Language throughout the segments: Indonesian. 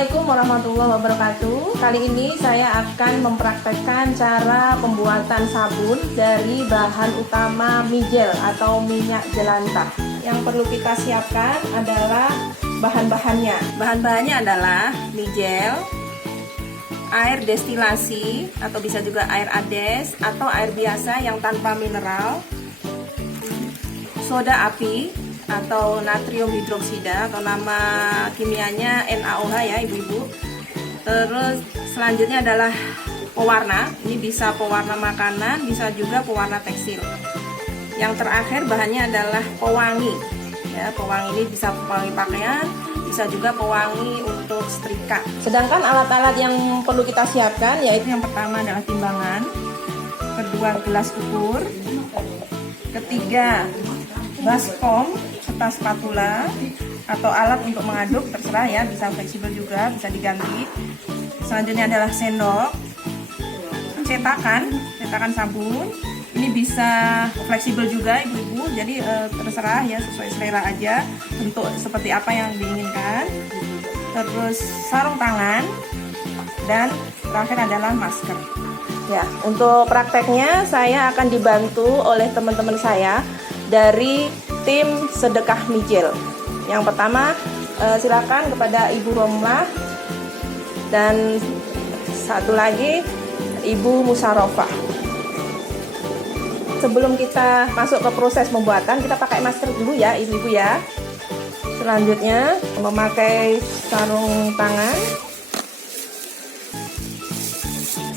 Assalamualaikum warahmatullahi wabarakatuh. Kali ini saya akan mempraktekkan cara pembuatan sabun dari bahan utama mijel atau minyak jelantah. Yang perlu kita siapkan adalah bahan-bahannya. Bahan-bahannya adalah mijel, air destilasi atau bisa juga air ades atau air biasa yang tanpa mineral, soda api atau natrium hidroksida atau nama kimianya NaOH ya ibu-ibu. Terus selanjutnya adalah pewarna. Ini bisa pewarna makanan, bisa juga pewarna tekstil. Yang terakhir bahannya adalah pewangi. Ya, pewangi ini bisa pewangi pakaian, bisa juga pewangi untuk setrika. Sedangkan alat-alat yang perlu kita siapkan yaitu yang pertama adalah timbangan, kedua gelas ukur, ketiga baskom serta spatula atau alat untuk mengaduk, terserah ya, bisa fleksibel juga, bisa diganti. Selanjutnya adalah sendok, cetakan sabun. Ini bisa fleksibel juga ibu-ibu, jadi terserah ya, sesuai selera aja bentuk seperti apa yang diinginkan. Terus sarung tangan dan terakhir adalah masker. Ya, untuk prakteknya saya akan dibantu oleh teman-teman saya dari tim sedekah mijel. Yang pertama silakan kepada Ibu Romlah dan satu lagi Ibu Musarofah. Sebelum kita masuk ke proses pembuatan, kita pakai masker dulu ya ibu-ibu ya. Selanjutnya memakai sarung tangan.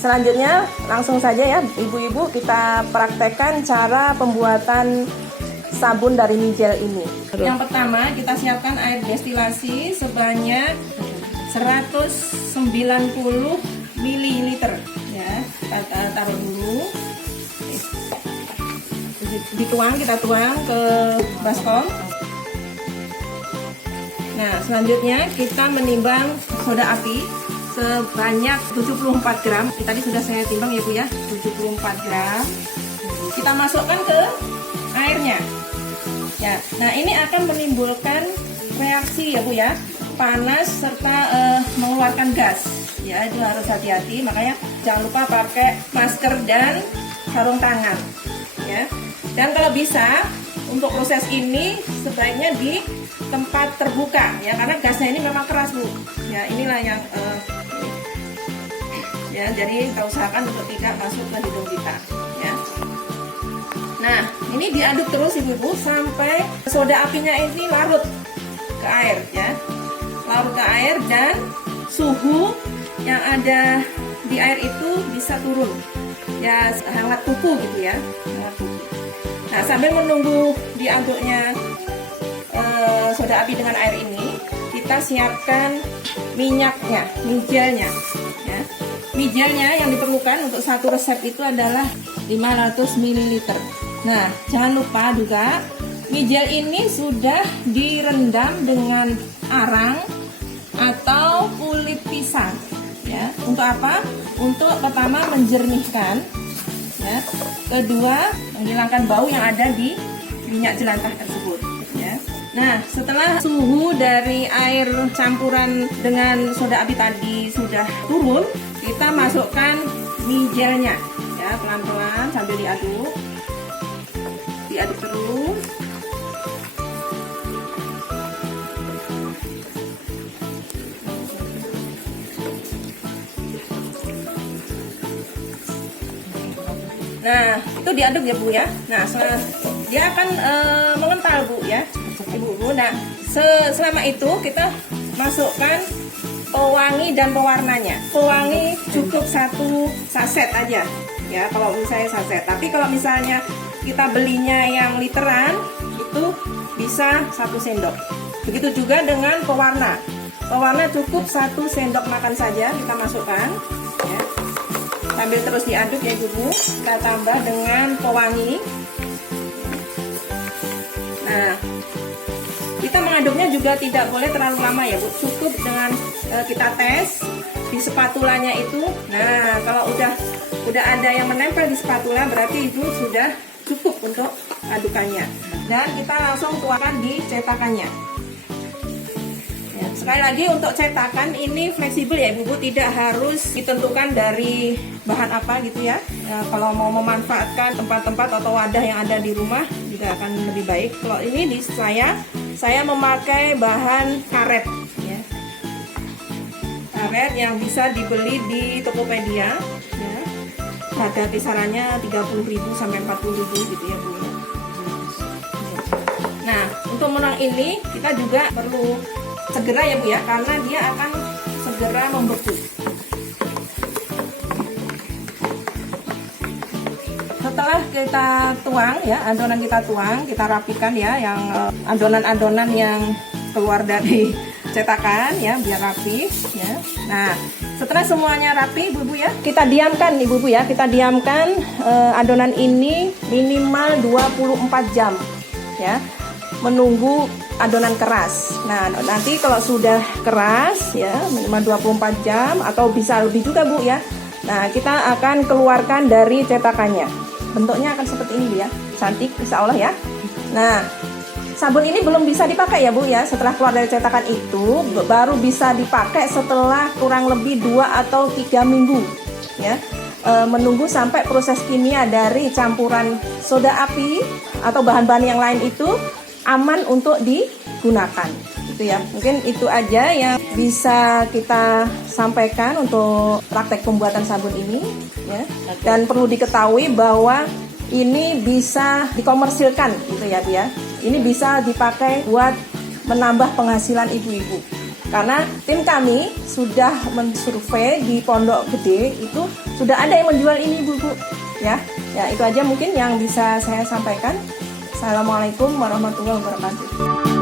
Selanjutnya langsung saja ya ibu-ibu, kita praktekkan cara pembuatan sabun dari mijel ini. Yang pertama kita siapkan air destilasi sebanyak 190 ml ya. Kita taruh dulu. Kita tuang ke baskom. Nah, selanjutnya kita menimbang soda api sebanyak 74 gram. Tadi sudah saya timbang ya Bu ya, 74 gram. Kita masukkan ke airnya. Ya, nah ini akan menimbulkan reaksi ya Bu ya, panas serta mengeluarkan gas. Ya, itu harus hati-hati. Makanya jangan lupa pakai masker dan sarung tangan. Ya, dan kalau bisa untuk proses ini sebaiknya di tempat terbuka ya, karena gasnya ini memang keras Bu. Ya, inilah yang ya, jadi kita usahakan untuk tidak masuk ke hidung kita. Ya. Nah, ini diaduk terus ibu-ibu sampai soda apinya ini larut ke air ya. Larut ke air dan suhu yang ada di air itu bisa turun. Ya, hangat kuku gitu ya. Hangat kuku. Nah, sambil menunggu diaduknya soda api dengan air ini, kita siapkan minyaknya, mijelnya ya. Mijelnya yang diperlukan untuk satu resep itu adalah 500 ml. Nah, jangan lupa juga mijel ini sudah direndam dengan arang atau kulit pisang. Ya, untuk apa? Untuk pertama menjernihkan, ya. Kedua menghilangkan bau yang ada di minyak jelantah tersebut. Ya. Nah, setelah suhu dari air campuran dengan soda api tadi sudah turun, kita masukkan mijelnya, ya, pelan-pelan sambil diaduk. Diaduk terus. Nah, itu diaduk ya Bu ya. Nah, dia akan mengental Bu ya, Ibu. Nah, selama itu kita masukkan pewangi dan pewarnanya. Pewangi cukup 1 saset aja ya, kalau misalnya saset. Tapi kalau misalnya kita belinya yang literan itu bisa 1 sendok. Begitu juga dengan pewarna. Pewarna cukup 1 sendok makan saja kita masukkan ya. Sambil terus diaduk ya ibu, kita tambah dengan pewangi. Nah, kita mengaduknya juga tidak boleh terlalu lama ya Bu. Cukup dengan kita tes di spatulanya itu. Nah, kalau udah ada yang menempel di spatula berarti itu sudah cukup untuk adukannya. Dan kita langsung tuangkan di cetakannya. Ya. Ya, sekali lagi untuk cetakan ini fleksibel ya Ibu, tidak harus ditentukan dari bahan apa gitu ya. Kalau mau memanfaatkan tempat-tempat atau wadah yang ada di rumah juga akan lebih baik. Kalau ini di saya memakai bahan karet ya. Karet yang bisa dibeli di Tokopedia ya. Harga kisarannya 30.000 sampai 40.000 gitu ya Bu ya. Nah, untuk menang ini kita juga perlu segera ya Bu ya, karena dia akan segera membeku. Setelah kita tuang ya, adonan kita tuang, kita rapikan ya, yang adonan-adonan yang keluar dari cetakan ya, biar rapi ya. Nah, setelah semuanya rapi Ibu-ibu ya, kita diamkan Ibu-ibu ya, kita diamkan adonan ini minimal 24 jam ya, menunggu adonan keras. Nah, nanti kalau sudah keras ya, minimal 24 jam atau bisa lebih juga Bu ya. Nah, kita akan keluarkan dari cetakannya. Bentuknya akan seperti ini Bu ya. Cantik insya Allah ya. Nah, sabun ini belum bisa dipakai ya Bu ya. Setelah keluar dari cetakan itu baru bisa dipakai setelah kurang lebih 2 atau 3 minggu ya. Menunggu sampai proses kimia dari campuran soda api atau bahan-bahan yang lain itu aman untuk digunakan gitu ya. Mungkin itu aja yang bisa kita sampaikan untuk praktek pembuatan sabun ini ya. Dan perlu diketahui bahwa ini bisa dikomersilkan gitu ya Bu ya. Ini bisa dipakai buat menambah penghasilan ibu-ibu. Karena tim kami sudah mensurvei di Pondok Gede, itu sudah ada yang menjual ini Bu ya. Ya, itu aja mungkin yang bisa saya sampaikan. Assalamualaikum warahmatullahi wabarakatuh.